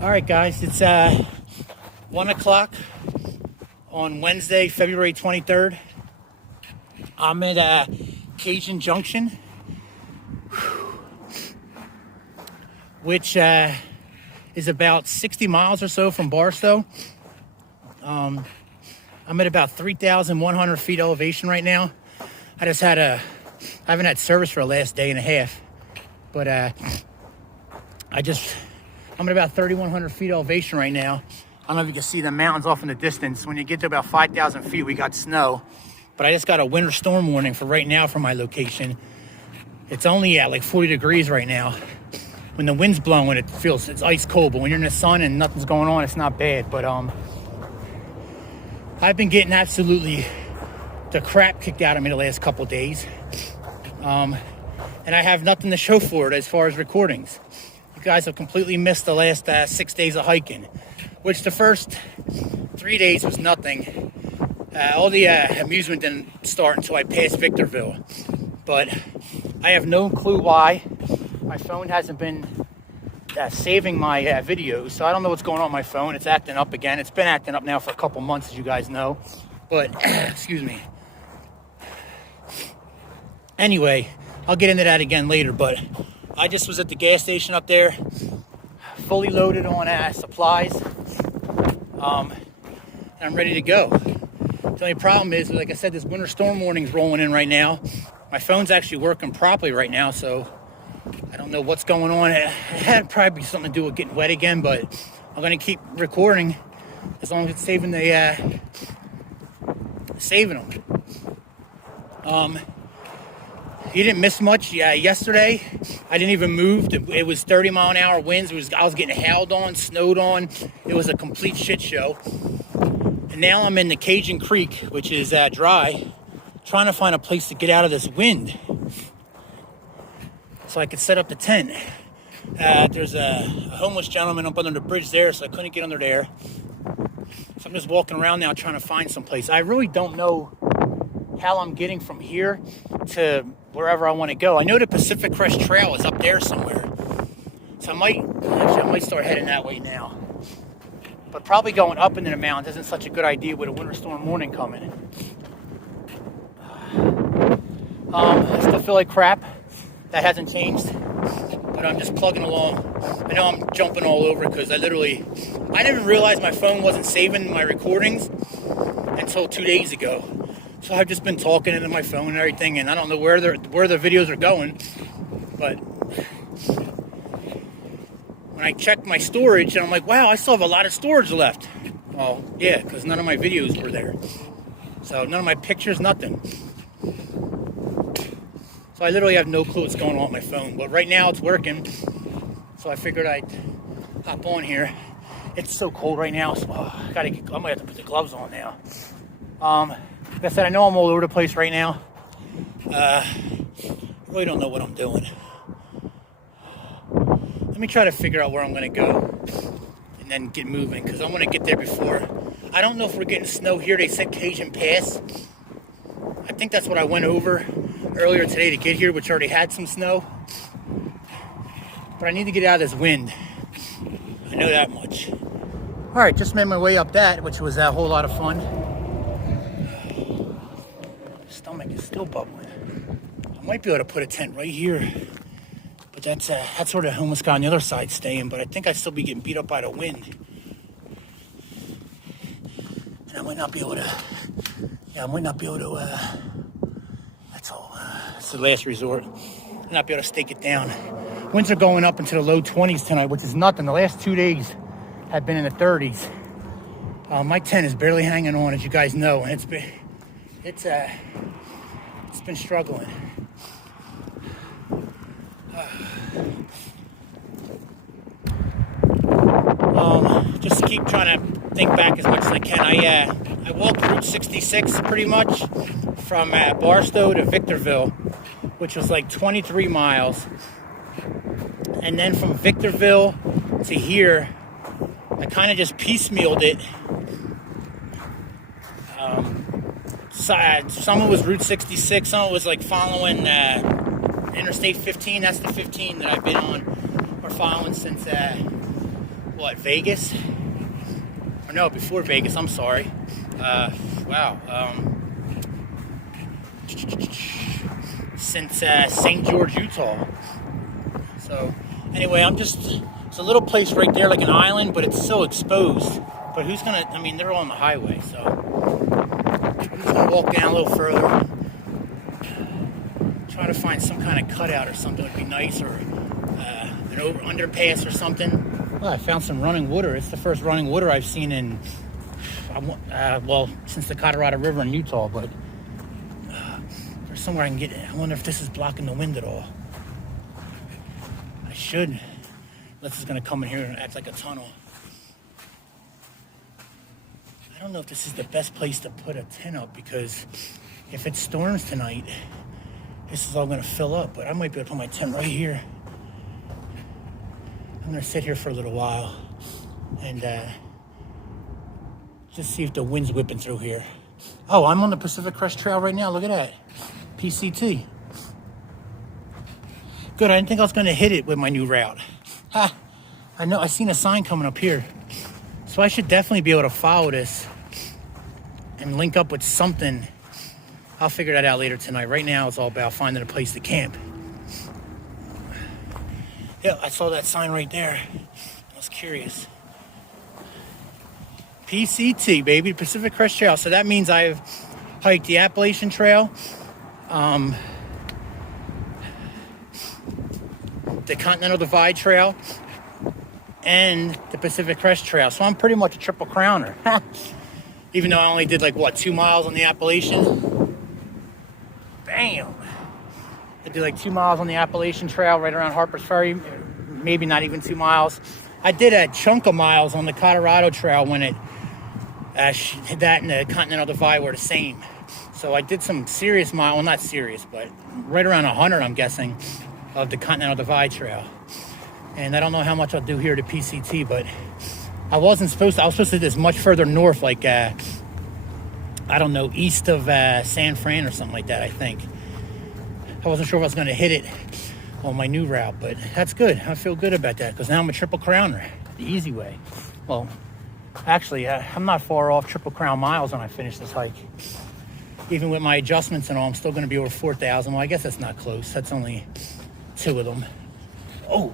All right, guys, it's 1 o'clock on Wednesday, February 23rd. I'm at Cajon Junction, which is about 60 miles or so from Barstow. I'm at about 3,100 feet elevation right now. I haven't had service for the last day and a half, but I'm at about 3,100 feet elevation right now. I don't know if you can see the mountains off in the distance. When you get to about 5,000 feet, we got snow. But I just got a winter storm warning for right now from my location. It's only at like 40 degrees right now. When the wind's blowing, it's ice cold. But when you're in the sun and nothing's going on, it's not bad. But I've been getting absolutely the crap kicked out of me the last couple of days. And I have nothing to show for it as far as recordings. You guys have completely missed the last 6 days of hiking, which the first 3 days was nothing. All the amusement didn't start until I passed Victorville. But I have no clue why. My phone hasn't been saving my videos, so I don't know what's going on with my phone. It's acting up again. It's been acting up now for a couple months, as you guys know. But, excuse me. Anyway, I'll get into that again later, but I just was at the gas station up there, fully loaded on supplies, and I'm ready to go. The only problem is, like I said, this winter storm warning's rolling in right now. My phone's actually working properly right now, so I don't know what's going on. It had probably something to do with getting wet again, but I'm going to keep recording as long as it's saving them. You didn't miss much. Yeah, yesterday I didn't even move. It was 30-mile-an-hour winds. I was getting hailed on, snowed on. It was a complete shit show. And now I'm in the Cajon Creek, which is dry, trying to find a place to get out of this wind so I could set up the tent. There's a homeless gentleman up under the bridge there, so I couldn't get under there. So I'm just walking around now trying to find some place. I really don't know how I'm getting from here to wherever I want to go. I know the Pacific Crest Trail is up there somewhere. So I might start heading that way now. But probably going up into the mountains isn't such a good idea with a winter storm warning coming. I still feel like crap. That hasn't changed. But I'm just plugging along. I know I'm jumping all over because I didn't realize my phone wasn't saving my recordings until 2 days ago. So I've just been talking into my phone and everything, and I don't know where the videos are going. But when I checked my storage, and I'm like, wow, I still have a lot of storage left. Well, yeah, because none of my videos were there. So none of my pictures, nothing. So I literally have no clue what's going on with my phone. But right now it's working. So I figured I'd hop on here. It's so cold right now, so I might have to put the gloves on now. Like I said, I know I'm all over the place right now. I really don't know what I'm doing. Let me try to figure out where I'm going to go and then get moving, because I want to get there before. I don't know if we're getting snow here. They said Cajon Pass. I think that's what I went over earlier today to get here, which already had some snow. But I need to get out of this wind. I know that much. All right, just made my way up that, which was a whole lot of fun. Stomach is still bubbling. I might be able to put a tent right here, but that's where the homeless guy on the other side staying. But I think I'd still be getting beat up by the wind, and I might not be able to. Yeah, I might not be able to. That's all. It's the last resort. I'll not be able to stake it down. Winds are going up into the low 20s tonight, which is nothing. The last 2 days have been in the 30s. My tent is barely hanging on, as you guys know, and it's been struggling. Just keep trying to think back as much as I can. I walked Route 66 pretty much from Barstow to Victorville, which was like 23 miles. And then from Victorville to here, I kind of just piecemealed it. Some of it was Route 66, some of it was like following Interstate 15. That's the 15 that I've been on or following since what, Vegas? Or no, before Vegas, I'm sorry. Wow. Since St. George, Utah. So anyway, it's a little place right there, like an island, but it's so exposed. But who's gonna, I mean, they're all on the highway, so I'm just gonna walk down a little further. Try to find some kind of cutout or something that would be nice, or an underpass or something. Well, I found some running water. It's the first running water I've seen in, well, since the Colorado River in Utah, but there's somewhere I can get it. I wonder if this is blocking the wind at all. I should. Unless it's gonna come in here and act like a tunnel. I don't know if this is the best place to put a tent up, because if it storms tonight, this is all gonna fill up, but I might be able to put my tent right here. I'm gonna sit here for a little while and just see if the wind's whipping through here. Oh, I'm on the Pacific Crest Trail right now. Look at that. PCT. Good, I didn't think I was gonna hit it with my new route. Ha! I know, I seen a sign coming up here. So I should definitely be able to follow this and link up with something. I'll figure that out later tonight. Right now, it's all about finding a place to camp. Yeah, I saw that sign right there. I was curious. PCT, baby, Pacific Crest Trail. So that means I've hiked the Appalachian Trail, the Continental Divide Trail, and the Pacific Crest Trail. So I'm pretty much a triple crowner. Even though I only did like, what, 2 miles on the Appalachian? Bam! I did like 2 miles on the Appalachian Trail right around Harper's Ferry. Maybe not even 2 miles. I did a chunk of miles on the Colorado Trail when it, that and the Continental Divide were the same. So I did some serious mile, well, not serious, but right around 100, I'm guessing, of the Continental Divide Trail. And I don't know how much I'll do here to PCT, but I was supposed to do this much further north, like, I don't know, east of San Fran or something like that, I think. I wasn't sure if I was going to hit it on my new route, but that's good. I feel good about that, because now I'm a triple crowner, the easy way. Well, actually, I'm not far off triple crown miles when I finish this hike. Even with my adjustments and all, I'm still going to be over 4,000. Well, I guess that's not close. That's only 2 of them. Oh,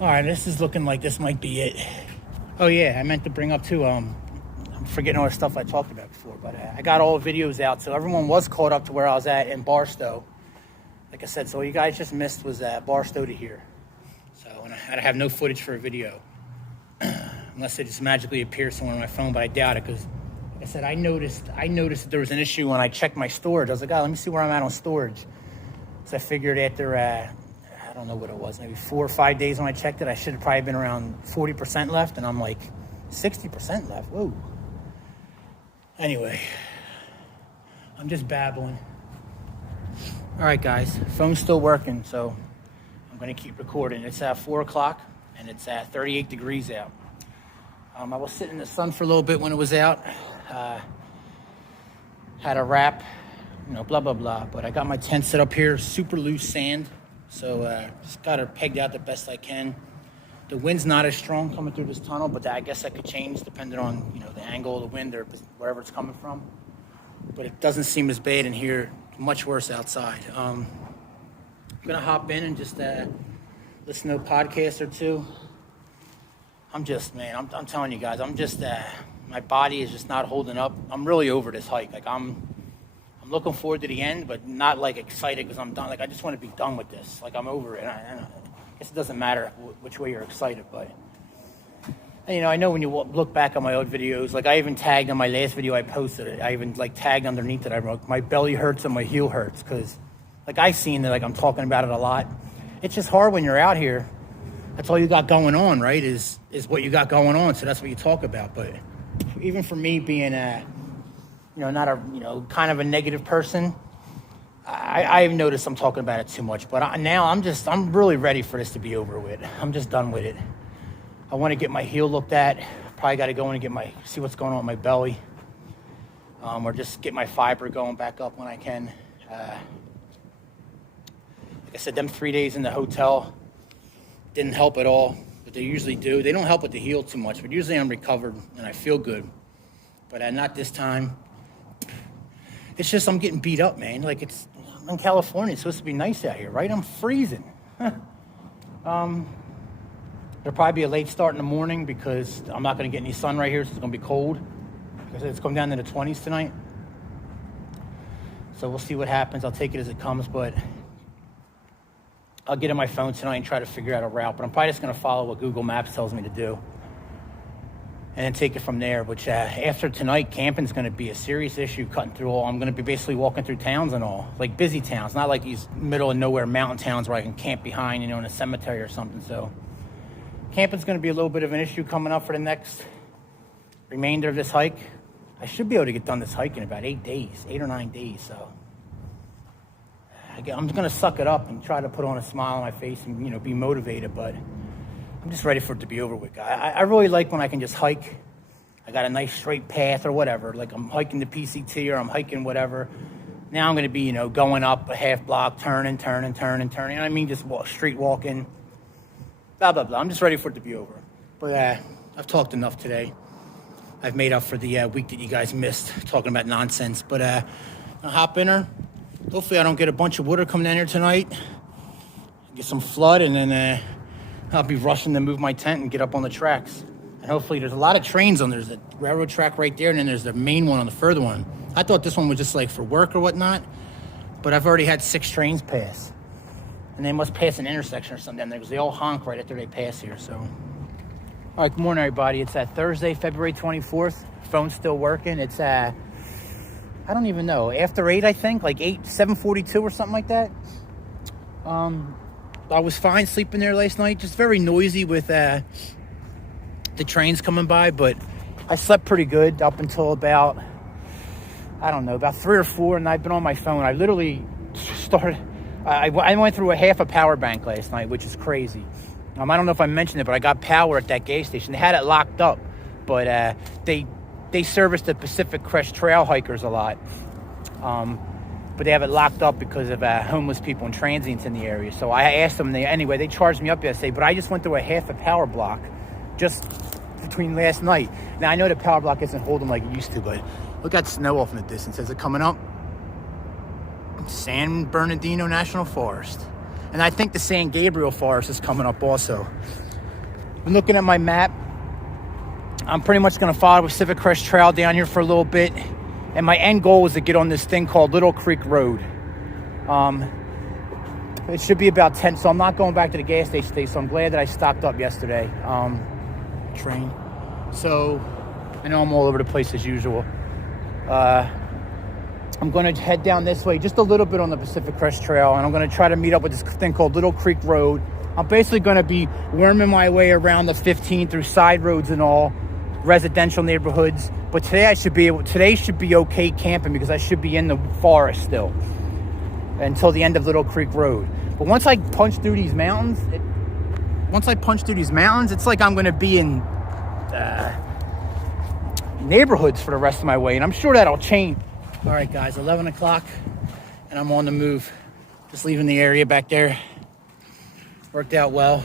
all right, this is looking like this might be it. Oh yeah, I meant to bring up too, I'm forgetting all the stuff I talked about before, but I got all the videos out, so everyone was caught up to where I was at in Barstow. Like I said, so what you guys just missed was Barstow to here. So, and I have no footage for a video. Unless it just magically appears somewhere on my phone, but I doubt it, because like I said, I noticed that there was an issue when I checked my storage. I was like, oh, let me see where I'm at on storage. So I figured after, I don't know what it was, maybe 4 or 5 days when I checked it, I should have probably been around 40% left, and I'm like 60% left. Whoa. Anyway, I'm just babbling. All right, guys, phone's still working, so I'm going to keep recording. It's at 4 o'clock, and it's at 38 degrees out. I was sitting in the sun for a little bit when it was out. Had a wrap, you know, blah, blah, blah. But I got my tent set up here, super loose sand. So just got her pegged out the best I can. The wind's not as strong coming through this tunnel, but I guess that could change depending on, you know, the angle of the wind or wherever it's coming from. But it doesn't seem as bad in here, much worse outside. I'm gonna hop in and just listen to a podcast or two. I'm just, man, I'm telling you guys, I'm just, my body is just not holding up. I'm really over this hike. Like I'm looking forward to the end, but not like excited because I'm done. Like I just want to be done with this. Like I'm over it. I guess it doesn't matter which way you're excited, but and, you know, I know when you look back on my old videos, like I even tagged on my last video I posted, I even like tagged underneath it. I wrote, my belly hurts and my heel hurts, because like I've seen that, like I'm talking about it a lot. It's just hard when you're out here. That's all you got going on, right? Is what you got going on. So that's what you talk about. But even for me being you know, not a, you know, kind of a negative person, I've noticed I'm talking about it too much. But now I'm really ready for this to be over with. I'm just done with it. I want to get my heel looked at. Probably got to go in and see what's going on with my belly. Or just get my fiber going back up when I can. Like I said, them 3 days in the hotel didn't help at all. but they usually do. They don't help with the heel too much, but usually I'm recovered and I feel good. But not this time. It's just I'm getting beat up, man. Like, I'm in California. It's supposed to be nice out here, right? I'm freezing. There'll probably be a late start in the morning because I'm not going to get any sun right here, so it's going to be cold. Because it's going down to the 20s tonight. So we'll see what happens. I'll take it as it comes, but I'll get on my phone tonight and try to figure out a route. But I'm probably just going to follow what Google Maps tells me to do. And then take it from there, which after tonight, camping's going to be a serious issue, cutting through all. I'm going to be basically walking through towns and all, like busy towns, not like these middle of nowhere mountain towns where I can camp behind, in a cemetery or something. So camping's going to be a little bit of an issue coming up for the next remainder of this hike. I should be able to get done this hike in about 8 or 9 days. So I'm just going to suck it up and try to put on a smile on my face and, be motivated, but I'm just ready for it to be over with. I really like when I can just hike. I got a nice straight path or whatever. Like I'm hiking the PCT or I'm hiking whatever. Now I'm going to be, going up a half block, turning. Just street walking, blah, blah, blah. I'm just ready for it to be over. But I've talked enough today. I've made up for the week that you guys missed talking about nonsense. But I'll hop in her. Hopefully I don't get a bunch of water coming down here tonight. Get some flood, and then I'll be rushing to move my tent and get up on the tracks. And hopefully there's a lot of trains on. There's a railroad track right there, and then there's the main one on the further one. I thought this one was just like for work or whatnot, but I've already had 6 trains pass. And they must pass an intersection or something down there because they all honk right after they pass here. So, all right, good morning, everybody. It's Thursday, February 24th. Phone's still working. It's I don't even know, after 8, I think, like 7:42 or something like that. I was fine sleeping there last night, just very noisy with the trains coming by, but I slept pretty good up until about 3 or 4, and I've been on my phone. I literally I went through half a power bank last night, which is crazy. I don't know if I mentioned it, but I got power at that gas station. They had it locked up, but they service the Pacific Crest Trail hikers a lot. But they have it locked up because of homeless people and transients in the area. So I asked them, they charged me up yesterday, but I just went through a half a power block just between last night. Now, I know the power block isn't holding like it used to, but look at snow off in the distance. Is it coming up? San Bernardino National Forest. And I think the San Gabriel Forest is coming up also. I'm looking at my map. I'm pretty much going to follow the Pacific Crest Trail down here for a little bit. And my end goal is to get on this thing called Little Creek Road. It should be about 10, so I'm not going back to the gas station today, so I'm glad that I stocked up yesterday. Train. So, I know I'm all over the place as usual. I'm going to head down this way just a little bit on the Pacific Crest Trail, and I'm going to try to meet up with this thing called Little Creek Road. I'm basically going to be worming my way around the 15 through side roads and all, residential neighborhoods. But today should be okay camping because I should be in the forest still until the end of Little Creek Road. But once I punch through these mountains, it's like I'm going to be in neighborhoods for the rest of my way, and I'm sure that'll change. All right, guys, 11 o'clock, and I'm on the move. Just leaving the area back there. Worked out well.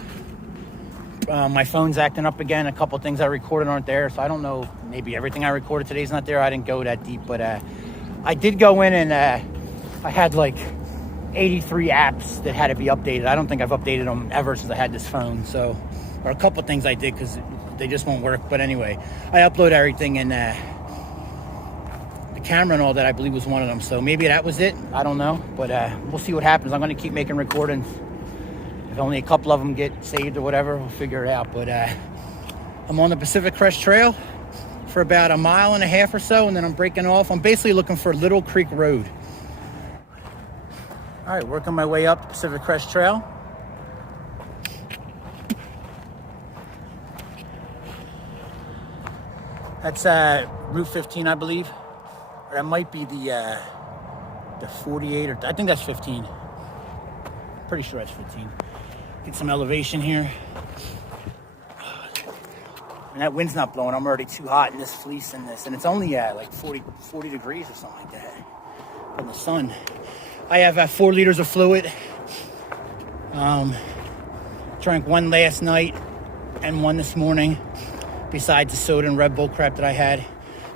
My phone's acting up again. A couple things I recorded aren't there, so I don't know. Maybe everything I recorded today's not there. I didn't go that deep, but I did go in and I had like 83 apps that had to be updated. I don't think I've updated them ever since I had this phone. So, or a couple things I did because they just won't work. But anyway, I upload everything, and the camera and all that I believe was one of them. So maybe that was it. I don't know, but we'll see what happens. I'm going to keep making recordings. If only a couple of them get saved or whatever, we'll figure it out. But I'm on the Pacific Crest Trail for about a mile and a half or so, and then I'm breaking off. I'm basically looking for Little Creek Road. All right, working my way up the Pacific Crest Trail. That's Route 15, I believe. Or that might be the 48, or I think that's 15. Pretty sure that's 15. Get some elevation here. And that wind's not blowing. I'm already too hot in this fleece and this. And it's only like 40 degrees or something like that from the sun. I have 4 liters of fluid. Drank one last night. and one this morning, besides the soda and Red Bull crap that I had.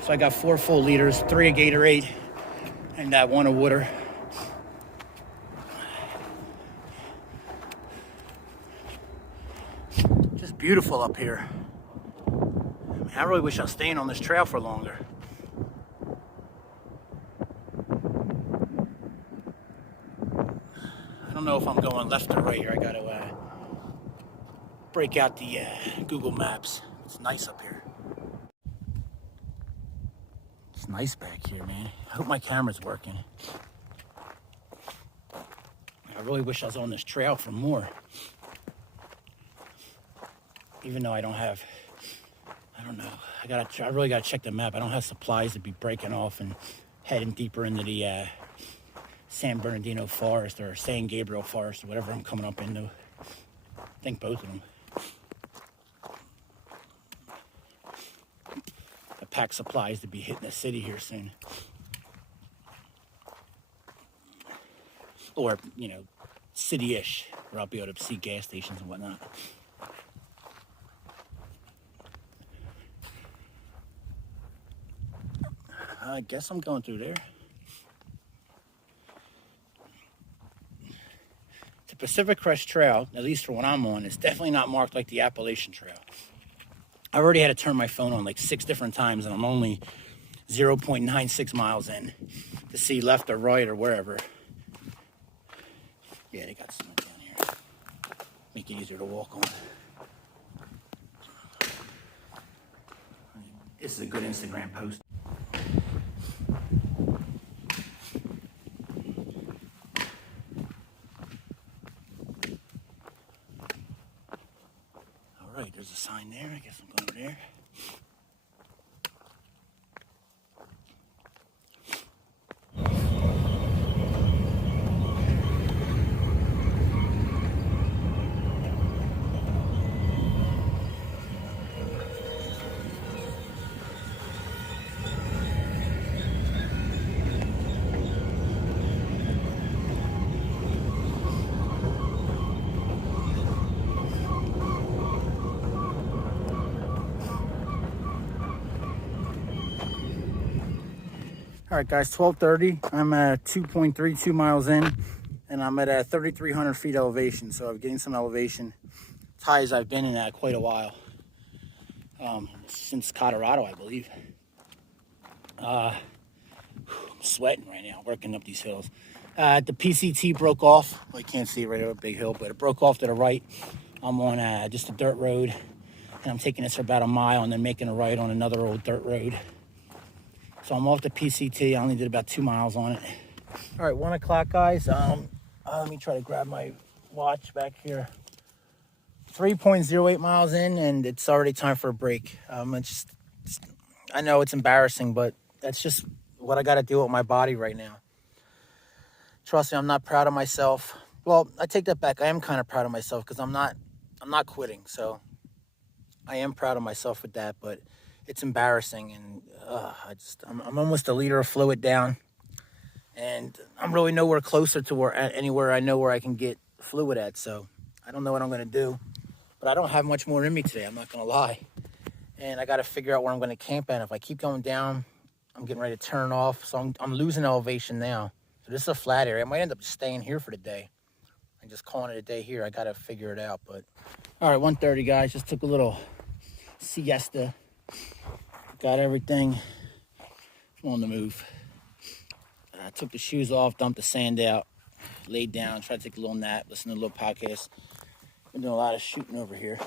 So I got 4 full liters, 3 of Gatorade, and 1 of water. Just beautiful up here. I really wish I was staying on this trail for longer. I don't know if I'm going left or right here. I gotta break out the Google Maps. It's nice up here. It's nice back here, man. I hope my camera's working. I really wish I was on this trail for more. Even though I don't have, I don't know. I really gotta check the map. I don't have supplies to be breaking off and heading deeper into the San Bernardino Forest or San Gabriel Forest or whatever I'm coming up into. I think both of them. I pack supplies to be hitting the city here soon. Or, you know, city-ish, where I'll be able to see gas stations and whatnot. I guess I'm going through there. The Pacific Crest Trail, at least for what I'm on, is definitely not marked like the Appalachian Trail. I already had to turn my phone on like 6 different times, and I'm only 0.96 miles in to see left or right or wherever. Yeah, they got some down here. Make it easier to walk on. This is a good Instagram post. All right, there's a sign there. I guess I'm going over there. All right, guys, 12:30. I'm at 2.32 miles in, and I'm at 3,300 feet elevation. So I'm getting some elevation. As high as I've been in that quite a while, since Colorado, I believe. I'm sweating right now, working up these hills. The PCT broke off. Well, you can't see it right over a big hill, but it broke off to the right. I'm on just a dirt road, and I'm taking this for about a mile and then making a right on another old dirt road. So I'm off the PCT. I only did about 2 miles on it. All right, 1 o'clock, guys. Let me try to grab my watch back here. 3.08 miles in, and it's already time for a break. I know it's embarrassing, but that's just what I got to do with my body right now. Trust me, I'm not proud of myself. Well, I take that back. I am kind of proud of myself because I'm not quitting. So I am proud of myself with that, but it's embarrassing, and I'm almost a liter of fluid down, and I'm really nowhere closer to anywhere I know where I can get fluid at. So I don't know what I'm going to do, but I don't have much more in me today. I'm not going to lie, and I got to figure out where I'm going to camp at. If I keep going down, I'm getting ready to turn off. So I'm losing elevation now. So this is a flat area. I might end up staying here for the day and just calling it a day here. I got to figure it out. But all right, 1:30, guys. Just took a little siesta. Got everything on the move. I took the shoes off, dumped the sand out, laid down, tried to take a little nap, listen to a little podcast. Been doing a lot of shooting over here.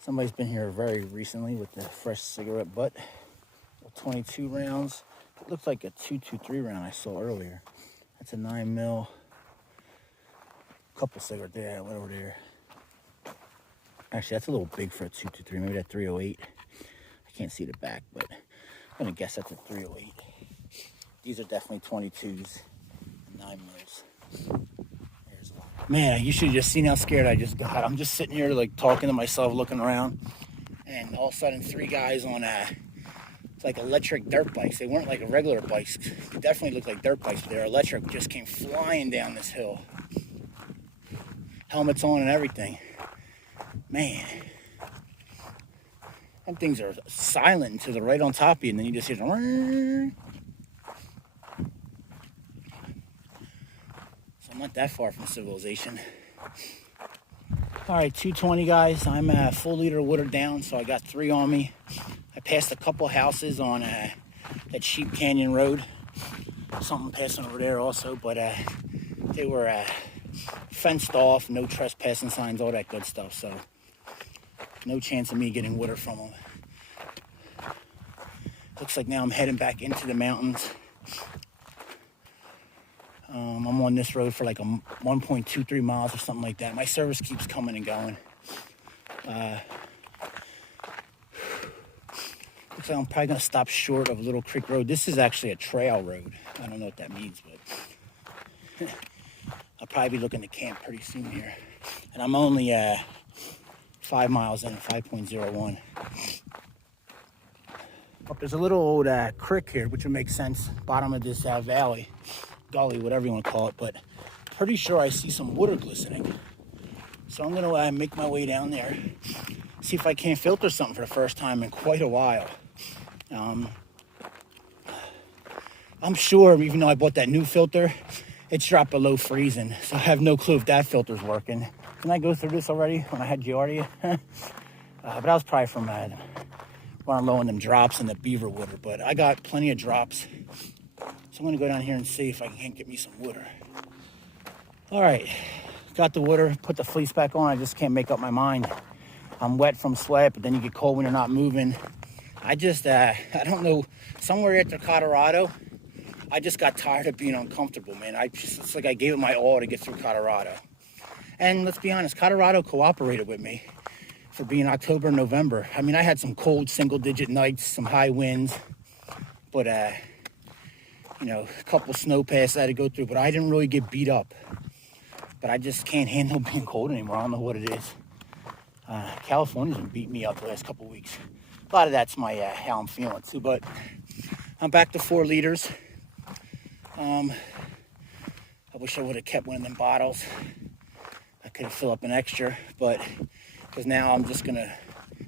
Somebody's been here very recently with the fresh cigarette butt. 22 rounds. It looks like a 223 round I saw earlier. That's a 9mm. Couple cigarette there, I went over there. Actually, that's a little big for a 223. Maybe that 308. I can't see the back, but I'm gonna guess that's a 308. These are definitely 22s and 9mm. There's one. Man, you should have just seen how scared I just got. I'm just sitting here like talking to myself, looking around, and all of a sudden 3 guys on it's like electric dirt bikes. They weren't like regular bikes. They definitely looked like dirt bikes, but they're electric. Just came flying down this hill. Helmets on and everything. Man, Some things are silent until they're right on top of you, and then you just hear them. So I'm not that far from civilization. All right, 220 guys. I'm a full liter of water down, so I got 3 on me. I passed a couple houses on that Sheep Canyon Road. Something passing over there also, but they were fenced off, no trespassing signs, all that good stuff. So no chance of me getting water from them. Looks like now I'm heading back into the mountains. I'm on this road for like a 1.23 miles or something like that. My service keeps coming and going. Looks like I'm probably gonna stop short of Little Creek Road. This is actually a trail road. I don't know what that means, but I'll probably be looking to camp pretty soon here. And I'm only 5 miles in, 5.01. There's a little old creek here, which would make sense. Bottom of this valley. Gully, whatever you want to call it, but pretty sure I see some water glistening. So I'm gonna make my way down there, see if I can't filter something for the first time in quite a while. I'm sure, even though I bought that new filter, it's dropped below freezing, so I have no clue if that filter's working. Didn't I go through this already when I had Giardia? But that was probably from running low on them drops in the beaver water, but I got plenty of drops. So I'm gonna go down here and see if I can't get me some water. All right, got the water, put the fleece back on. I just can't make up my mind. I'm wet from sweat, but then you get cold when you're not moving. I don't know, somewhere after Colorado, I just got tired of being uncomfortable, man. It's like I gave it my all to get through Colorado. And let's be honest, Colorado cooperated with me for being October and November. I mean, I had some cold single-digit nights, some high winds, but you know, a couple snow passes I had to go through, but I didn't really get beat up. But I just can't handle being cold anymore. I don't know what it is. California's been beating me up the last couple weeks. A lot of that's my how I'm feeling too, but I'm back to 4 liters. I wish I would have kept one of them bottles. I could have filled up an extra, but because now I'm just gonna,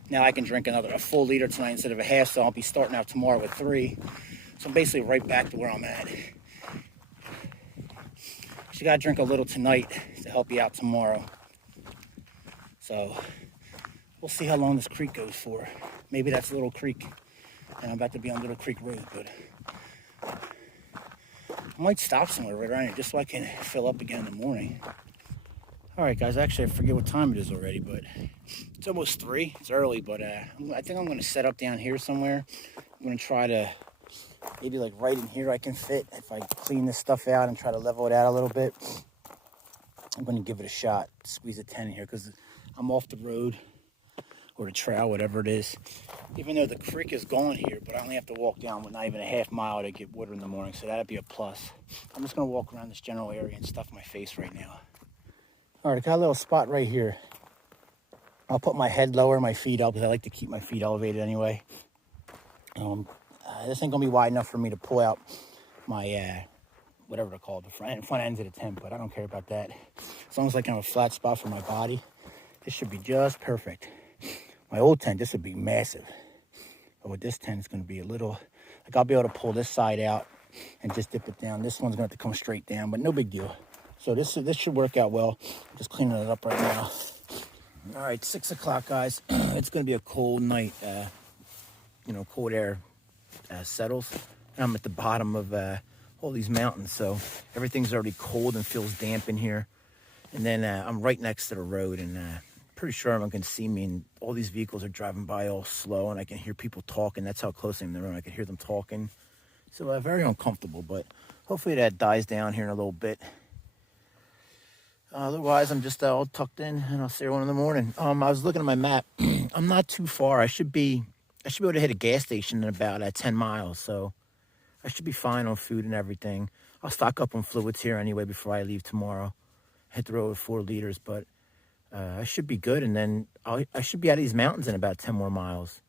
now I can drink a full liter tonight instead of a half, so I'll be starting out tomorrow with 3. So I'm basically right back to where I'm at. You gotta drink a little tonight to help you out tomorrow. So we'll see how long this creek goes for. Maybe that's Little Creek, and I'm about to be on Little Creek Road, but I might stop somewhere right around here just so I can fill up again in the morning. All right, guys, actually, I forget what time it is already, but it's almost 3. It's early, but I think I'm gonna set up down here somewhere. I'm gonna try to, maybe like right in here I can fit. If I clean this stuff out and try to level it out a little bit, I'm gonna give it a shot, squeeze a 10 in here, because I'm off the road or the trail, whatever it is. Even though the creek is going here, but I only have to walk down with not even a half mile to get water in the morning, so that'd be a plus. I'm just gonna walk around this general area and stuff my face right now. All right, I got a little spot right here. I'll put my head lower, my feet up, because I like to keep my feet elevated anyway. This ain't gonna be wide enough for me to pull out my, whatever they're called, the front ends of the tent, but I don't care about that. As long as I can have a flat spot for my body, this should be just perfect. My old tent, this would be massive. But with this tent, it's gonna be a little, like I'll be able to pull this side out and just dip it down. This one's gonna have to come straight down, but no big deal. So this should work out well. I'm just cleaning it up right now. All right, 6 o'clock, guys. It's gonna be a cold night. You know, cold air settles. I'm at the bottom of all these mountains, so everything's already cold and feels damp in here. And then I'm right next to the road, and pretty sure everyone can see me, and all these vehicles are driving by all slow, and I can hear people talking. That's how close I am to the road. I can hear them talking. So very uncomfortable, but hopefully that dies down here in a little bit. Otherwise, I'm just all tucked in, and I'll see everyone in the morning. I was looking at my map. I'm not too far. I should be able to hit a gas station in about 10 miles, so I should be fine on food and everything. I'll stock up on fluids here anyway before I leave tomorrow. Hit the road with 4 liters, but I should be good, and then I should be out of these mountains in about 10 more miles.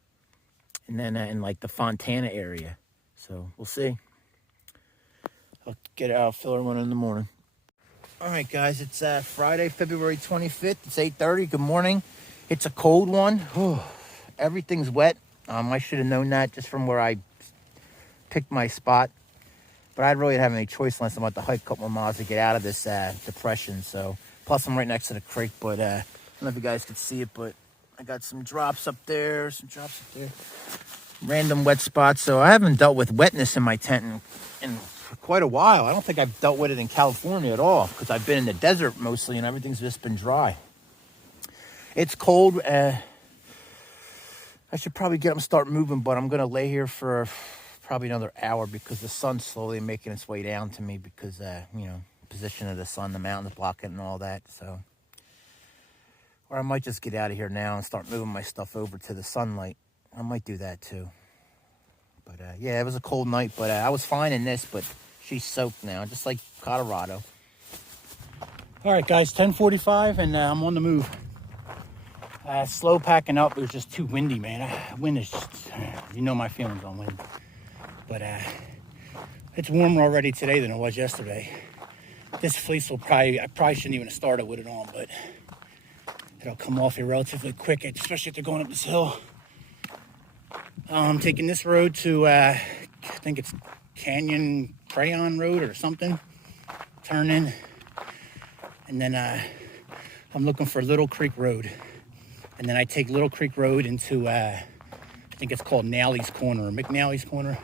And then in like the Fontana area. So we'll see. I'll fill everyone in the morning. All right, guys, it's Friday, February 25th. It's 8:30. Good morning. It's a cold one. everything's wet. I should have known that just from where I picked my spot. But I really didn't have any choice unless I'm about to hike a couple more miles to get out of this depression. So, plus I'm right next to the creek, but I don't know if you guys could see it, but I got some drops up there, random wet spots. So I haven't dealt with wetness in my tent in quite a while. I don't think I've dealt with it in California at all because I've been in the desert mostly and everything's just been dry. It's cold. I should probably get up and start moving, but I'm going to lay here for probably another hour because the sun's slowly making its way down to me because, you know, position of the sun, the mountains blocking it and all that. So, or I might just get out of here now and start moving my stuff over to the sunlight. I might do that too. But yeah, it was a cold night, but I was fine in this, but she's soaked now, just like Colorado. All right, guys, 10:45, and I'm on the move. Slow packing up. It was just too windy, man. Wind is just, you know my feelings on wind. But it's warmer already today than it was yesterday. This fleece will I probably shouldn't even have started with it on, but it'll come off here relatively quick, especially if they're going up this hill. I'm taking this road to, I think it's Cajon Road or something. Turn in. And then I'm looking for Little Creek Road. And then I take Little Creek Road into, I think it's called Nally's Corner or McNally's Corner.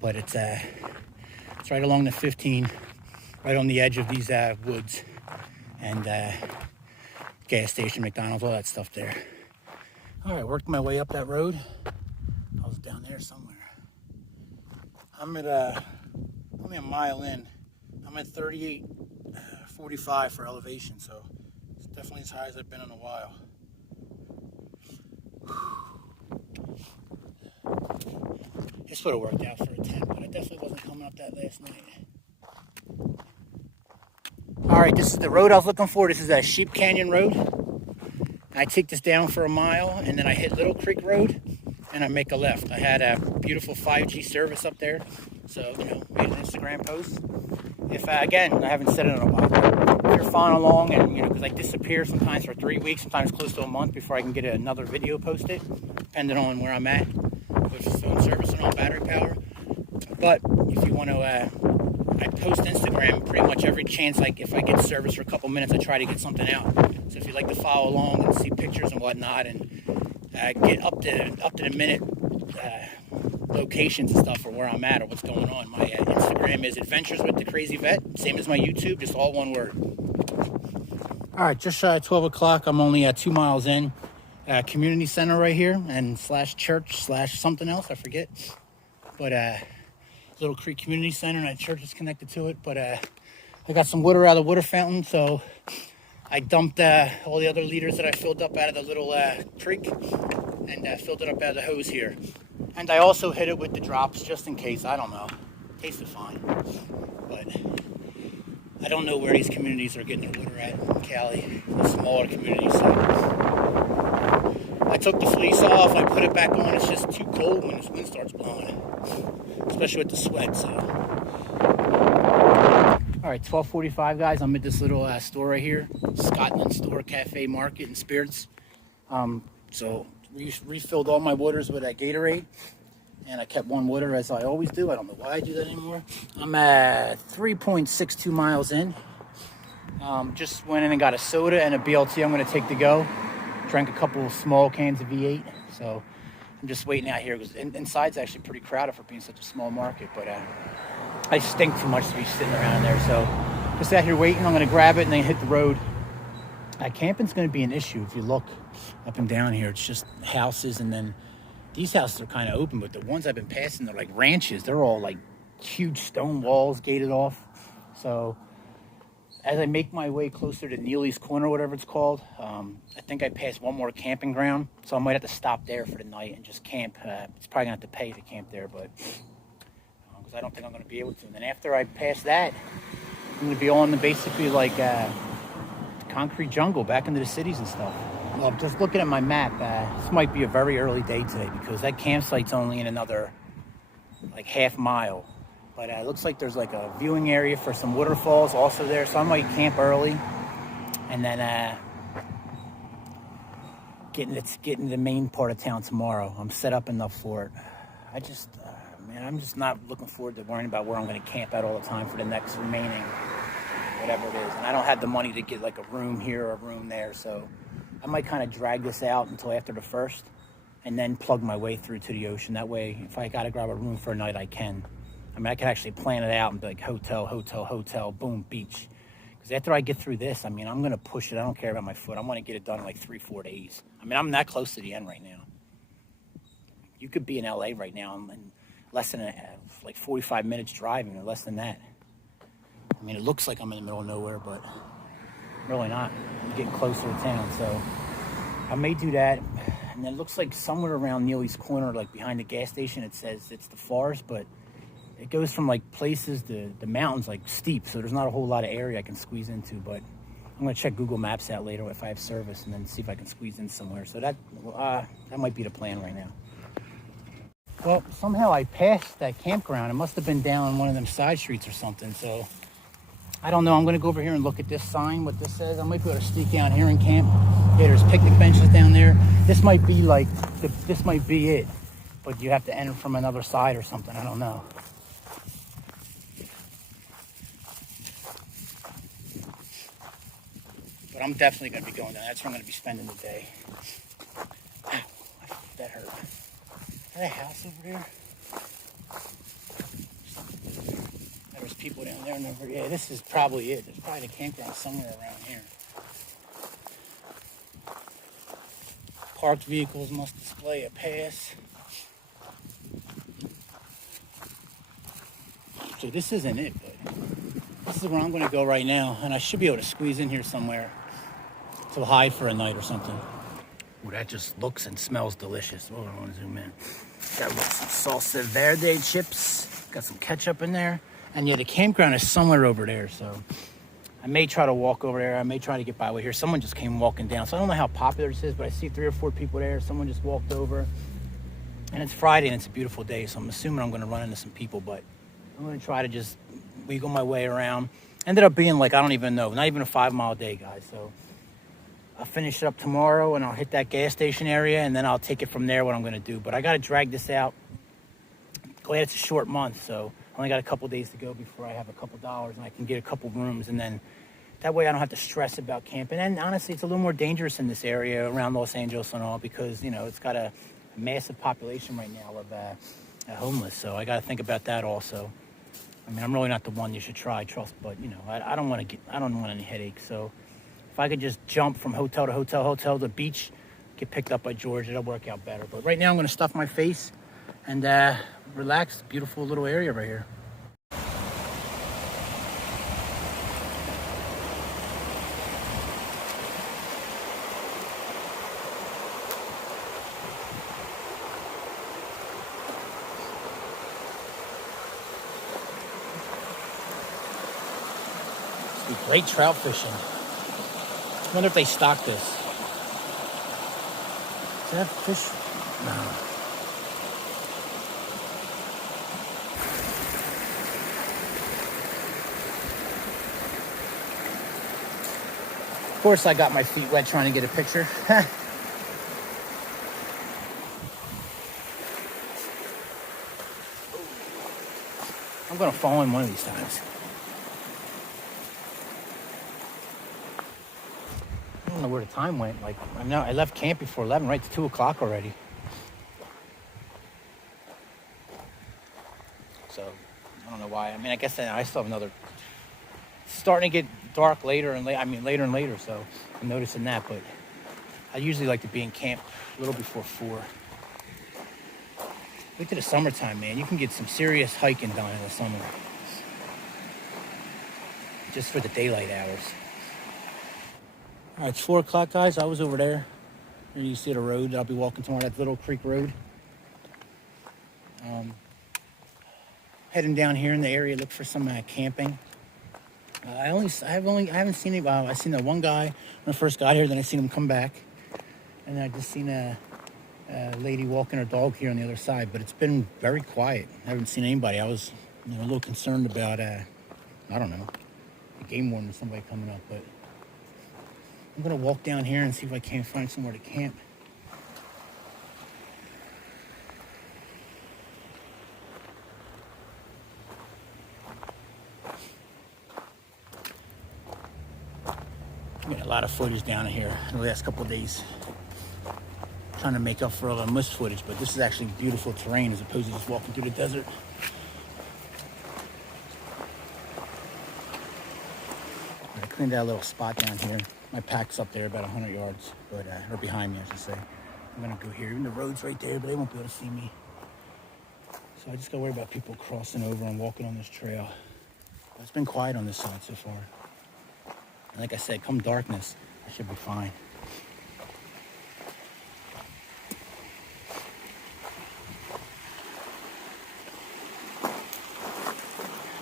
But it's right along the 15, right on the edge of these woods. And gas station, McDonald's, all that stuff there. All right, worked my way up that road. I was down there somewhere. I'm at only a mile in. I'm at 38:45 for elevation, so it's definitely as high as I've been in a while. This would have worked out for a 10, but I definitely wasn't coming up that last night. All right, this is the road I was looking for. This is a Sheep Canyon Road. I take this down for a mile, and then I hit Little Creek Road, and I make a left. I had a beautiful 5G service up there, so, you know, made an Instagram post. If, again, I haven't said it in a while, if you're following along, and, you know, because I disappear sometimes for 3 weeks, sometimes close to a month before I can get another video posted, depending on where I'm at, with phone service and all battery power. But if you want to, I post Instagram pretty much every chance, like if I get service for a couple minutes, I try to get something out. So if you'd like to follow along and see pictures and whatnot, and get up to the minute locations and stuff for where I'm at or what's going on, my Instagram is Adventures with the Crazy Vet, same as my YouTube, just all one word. All right, just shy of 12 o'clock. I'm only 2 miles in. Community center right here, and /church /something else, I forget. But Little Creek Community Center, and that church is connected to it. But I got some water out of the water fountain, so I dumped all the other liters that I filled up out of the little creek, and filled it up out of the hose here. And I also hit it with the drops just in case. I don't know. Tasted fine. But I don't know where these communities are getting their water at in Cali, the smaller communities. So I took the fleece off, I put it back on. It's just too cold when this wind starts blowing, especially with the sweat. So, all right, 12:45, guys. I'm at this little store right here, Scotland Store Cafe Market and Spirits. So refilled all my waters with a Gatorade, and I kept one water as I always do. I don't know why I do that anymore. I'm at 3.62 miles in. Just went in and got a soda and a BLT I'm going to take to go. Drank a couple of small cans of V8, so I'm just waiting out here because inside's actually pretty crowded for being such a small market, but I stink too much to be sitting around there, so just out here waiting. I'm going to grab it and then hit the road. Camping's going to be an issue. If you look up and down here, it's just houses, and then these houses are kind of open, but the ones I've been passing, they're like ranches. They're all like huge stone walls gated off. So as I make my way closer to Neely's Corner, whatever it's called, I think I passed one more camping ground, so I might have to stop there for the night and just camp. It's probably going to have to pay to camp there, but because I don't think I'm going to be able to. And then after I pass that, I'm going to be on basically like concrete jungle back into the cities and stuff. Well, just looking at my map, this might be a very early day today because that campsite's only in another like half mile. But it looks like there's like a viewing area for some waterfalls also there, so I might camp early. And then getting to the main part of town tomorrow. I'm set up enough for it. I just, man, I'm just not looking forward to worrying about where I'm going to camp out all the time for the next remaining whatever it is. And I don't have the money to get like a room here or a room there, so I might kind of drag this out until after the 1st and then plug my way through to the ocean. That way, if I got to grab a room for a night, I can. I mean, I can actually plan it out and be like hotel, boom, beach. Because after I get through this, I mean, I'm going to push it. I don't care about my foot. I want to get it done in like 3-4 days. I mean, I'm that close to the end right now. You could be in LA right now in less than like 45 minutes driving or less than that. I mean, it looks like I'm in the middle of nowhere, but I'm really not. I'm getting closer to town, so I may do that. And it looks like somewhere around Neely's Corner, like behind the gas station, it says it's the forest, but it goes from like places to the mountains like steep, so there's not a whole lot of area I can squeeze into. But I'm gonna check Google Maps out later if I have service, and then see if I can squeeze in somewhere. So that might be the plan right now. Well, somehow I passed that campground. It must have been down one of them side streets or something. So I don't know. I'm gonna go over here and look at this sign, what this says. I might be able to sneak down here and camp. Yeah, there's picnic benches down there. This might be like this might be it, but you have to enter from another side or something. I don't know. But I'm definitely going to be going down. That's where I'm going to be spending the day. Ow, that hurt. Is that a house over there? There's people down there and over. Yeah, this is probably it. There's probably a campground somewhere around here. Parked vehicles must display a pass. So this isn't it, but this is where I'm going to go right now. And I should be able to squeeze in here somewhere to hide for a night or something. Ooh, that just looks and smells delicious. Hold on, I want to zoom in. Got some salsa verde chips. Got some ketchup in there. And yeah, the campground is somewhere over there, so I may try to walk over there. I may try to get by over here. Someone just came walking down, so I don't know how popular this is, but I see 3 or 4 people there. Someone just walked over. And it's Friday, and it's a beautiful day, so I'm assuming I'm going to run into some people, but I'm going to try to just wiggle my way around. Ended up being like, I don't even know, not even a 5-mile day, guys, so I'll finish it up tomorrow, and I'll hit that gas station area, and then I'll take it from there, what I'm going to do. But I got to drag this out. Glad it's a short month, so I only got a couple days to go before I have a couple dollars, and I can get a couple rooms, and then that way I don't have to stress about camping. And honestly, it's a little more dangerous in this area around Los Angeles and all, because, you know, it's got a massive population right now of homeless, so I got to think about that also. I mean, I'm really not the one you should try, trust, but, you know, I don't want any headaches, so if I could just jump from hotel to hotel to the beach, get picked up by George, it'll work out better. But right now I'm going to stuff my face and relax. Beautiful little area right here. It's be great trout fishing. I wonder if they stock this. Is that fish? No. Of course, I got my feet wet trying to get a picture. I'm gonna fall in one of these times. I don't know where the time went. Like, I left camp before 11, right? It's 2 o'clock already. So, I don't know why. I mean, I guess I still have another... It's starting to get dark later and later, so I'm noticing that, but I usually like to be in camp a little before 4. Wait till the summertime, man. You can get some serious hiking done in the summer. Just for the daylight hours. All right, it's 4 o'clock, guys. I was over there. Here you see the road that I'll be walking tomorrow, that Little Creek Road. Heading down here in the area, look for some camping. I haven't seen it. I seen that one guy when I first got here. Then I seen him come back, and I just seen a lady walking her dog here on the other side. But it's been very quiet. I haven't seen anybody. I was a little concerned about I don't know, a game warden or somebody coming up, but I'm gonna walk down here and see if I can't find somewhere to camp. A lot of footage down here in the last couple of days. Trying to make up for all the missed footage, but this is actually beautiful terrain as opposed to just walking through the desert. I cleaned out a little spot down here. My pack's up there about 100 yards, but or behind me, I should say. I'm gonna go here. Even the road's right there, but they won't be able to see me. So I just gotta worry about people crossing over and walking on this trail. But it's been quiet on this side so far. And like I said, come darkness, I should be fine.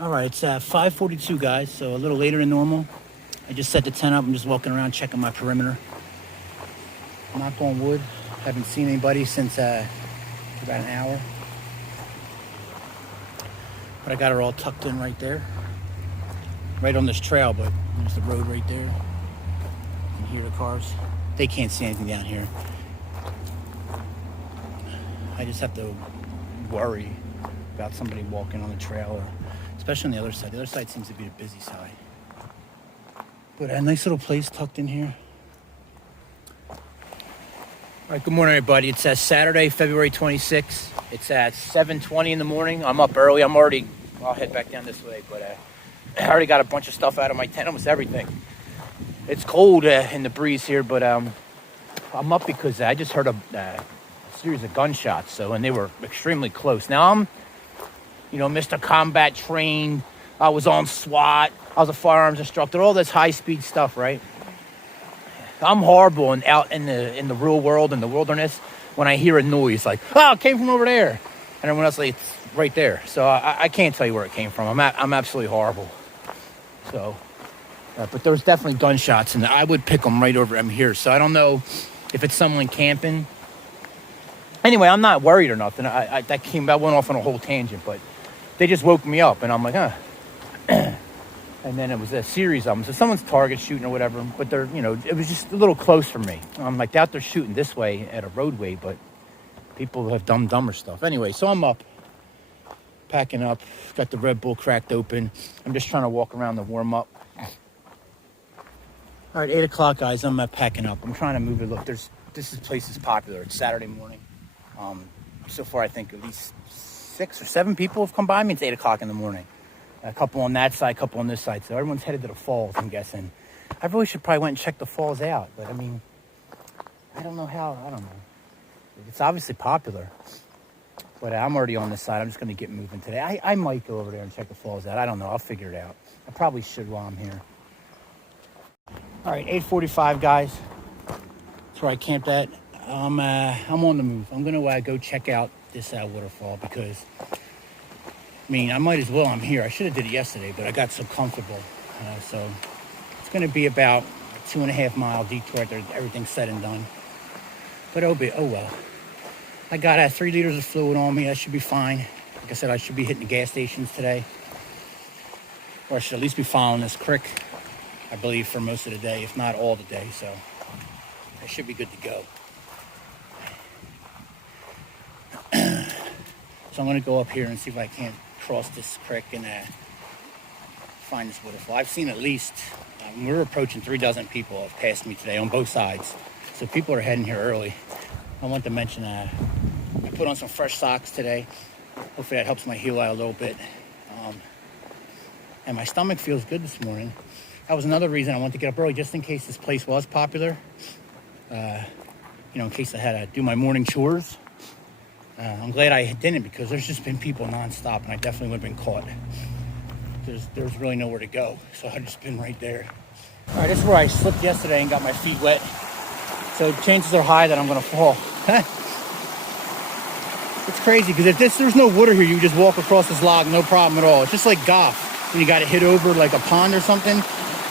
All right, it's 5:42, guys, so a little later than normal. I just set the tent up. I'm just walking around checking my perimeter. Knock on wood. Haven't seen anybody since about an hour. But I got her all tucked in right there. Right on this trail, but there's the road right there. You can hear the cars. They can't see anything down here. I just have to worry about somebody walking on the trail, or especially on the other side. The other side seems to be the busy side. But a nice little place tucked in here. All right, good morning, everybody. It's Saturday, February 26th. It's at 7:20 in the morning. I'm up early. I'll head back down this way, but I already got a bunch of stuff out of my tent, almost everything. It's cold in the breeze here, but I'm up because I just heard a series of gunshots, and they were extremely close. Now, I'm, Mr. Combat trained. I was on SWAT. I was a firearms instructor, all this high-speed stuff, right? I'm horrible out in the real world, in the wilderness, when I hear a noise like, oh, it came from over there. And everyone else, like, it's right there. So I can't tell you where it came from. I'm absolutely horrible. So, but there was definitely gunshots, and I would pick them right over them here. So I don't know if it's someone camping. Anyway, I'm not worried or nothing. I went off on a whole tangent, but they just woke me up, and I'm like, huh. And then it was a series of them. So someone's target shooting or whatever, but they're, it was just a little close for me. I'm like, doubt they're shooting this way at a roadway, but people have dumber stuff. Anyway, so I'm up, packing up, got the Red Bull cracked open. I'm just trying to walk around to warm up. All right, 8 o'clock, guys, I'm packing up. I'm trying to move it. Look, this place is popular. It's Saturday morning. So far, I think at least 6 or 7 people have come by me. It's 8 o'clock in the morning. A couple on that side, a couple on this side. So everyone's headed to the falls, I'm guessing. I really should probably went and check the falls out. But, I don't know how. I don't know. It's obviously popular. But I'm already on this side. I'm just going to get moving today. I might go over there and check the falls out. I don't know. I'll figure it out. I probably should while I'm here. All right, 8:45, guys. That's where I camped at. I'm on the move. I'm going to go check out this waterfall because... I might as well. I'm here. I should have did it yesterday, but I got so comfortable. So it's going to be about a 2.5 mile detour after everything's said and done. But oh well. I got 3 liters of fluid on me. I should be fine. Like I said, I should be hitting the gas stations today. Or I should at least be following this creek, I believe, for most of the day, if not all the day. So I should be good to go. So I'm going to go up here and see if I can't cross this creek and find this waterfall. I've seen at least, we're approaching 3 dozen people have passed me today on both sides. So people are heading here early. I want to mention I put on some fresh socks today. Hopefully that helps my heel out a little bit. And my stomach feels good this morning. That was another reason I wanted to get up early, just in case this place was popular. In case I had to do my morning chores. I'm glad I didn't because there's just been people nonstop, and I definitely would have been caught. There's really nowhere to go, so I've just been right there. All right, this is where I slipped yesterday and got my feet wet. So chances are high that I'm going to fall. It's crazy because if there's no water here, you just walk across this log, no problem at all. It's just like golf when you got to hit over like a pond or something.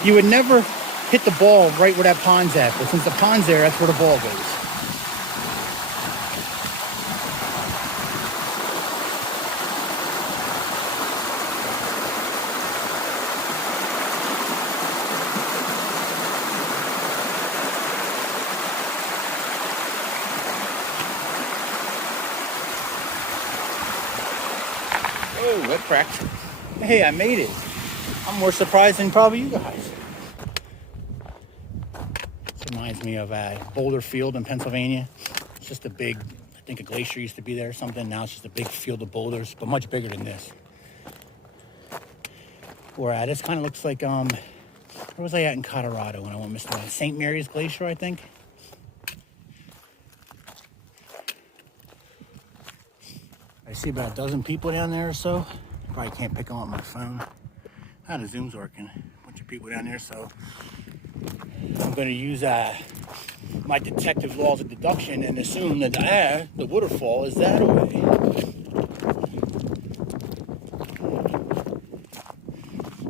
You would never hit the ball right where that pond's at, but since the pond's there, that's where the ball goes. Oh, that cracked. Hey, I made it. I'm more surprised than probably you guys. Reminds me of Boulder Field in Pennsylvania. It's just a big, I think a glacier used to be there or something. Now it's just a big field of boulders, but much bigger than this. Or this kind of looks like, where was I at in Colorado when I went missing? St. Mary's Glacier, I think. I see about a dozen people down there or so. Probably can't pick them up on my phone. How the zoom's working. A bunch of people down there, so I'm going to use my detective laws of deduction and assume that the waterfall is that way.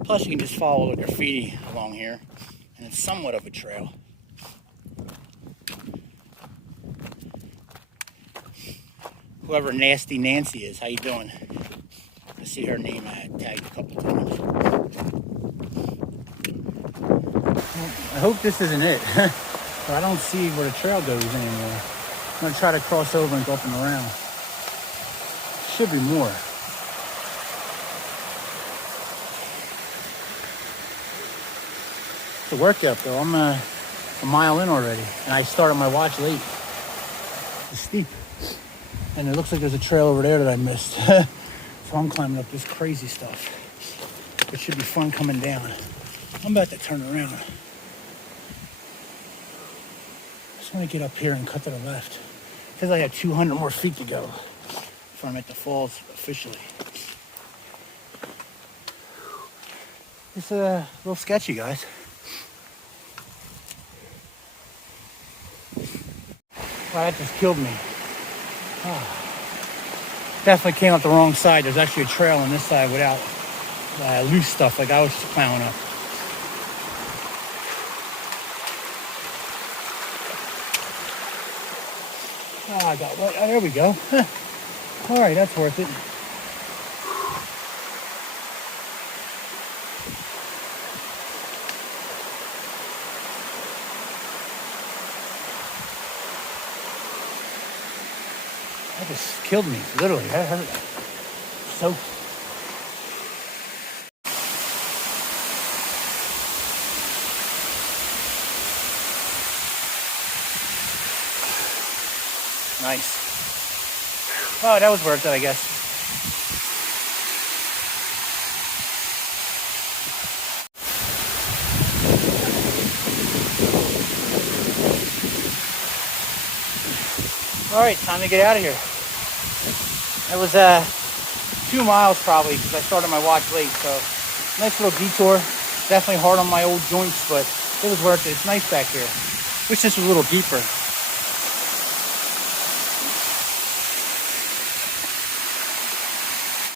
Plus, you can just follow the graffiti along here, and it's somewhat of a trail. Whoever Nasty Nancy is, how you doing? I see her name tagged a couple times. I hope this isn't it. But I don't see where the trail goes anymore. I'm gonna try to cross over and go up and around. Should be more. It's a workout though. I'm a mile in already, and I started my watch late. It's steep, and it looks like there's a trail over there that I missed. So I'm climbing up this crazy stuff. It should be fun coming down. I'm about to turn around. I just want to get up here and cut to the left. It says I have 200 more feet to go before I'm at the falls officially. It's a little sketchy, guys. Wow, that just killed me. Oh. Definitely came up the wrong side. There's actually a trail on this side without loose stuff like I was just plowing up. Oh, I got what? Oh, there we go. All right, that's worth it. That just killed me, literally. That hurt. So. Nice. Oh, that was worth it, I guess. All right, time to get out of here. It was 2 miles probably because I started my watch late. So nice little detour. Definitely hard on my old joints, but it was worth it. It's nice back here. Wish this was a little deeper.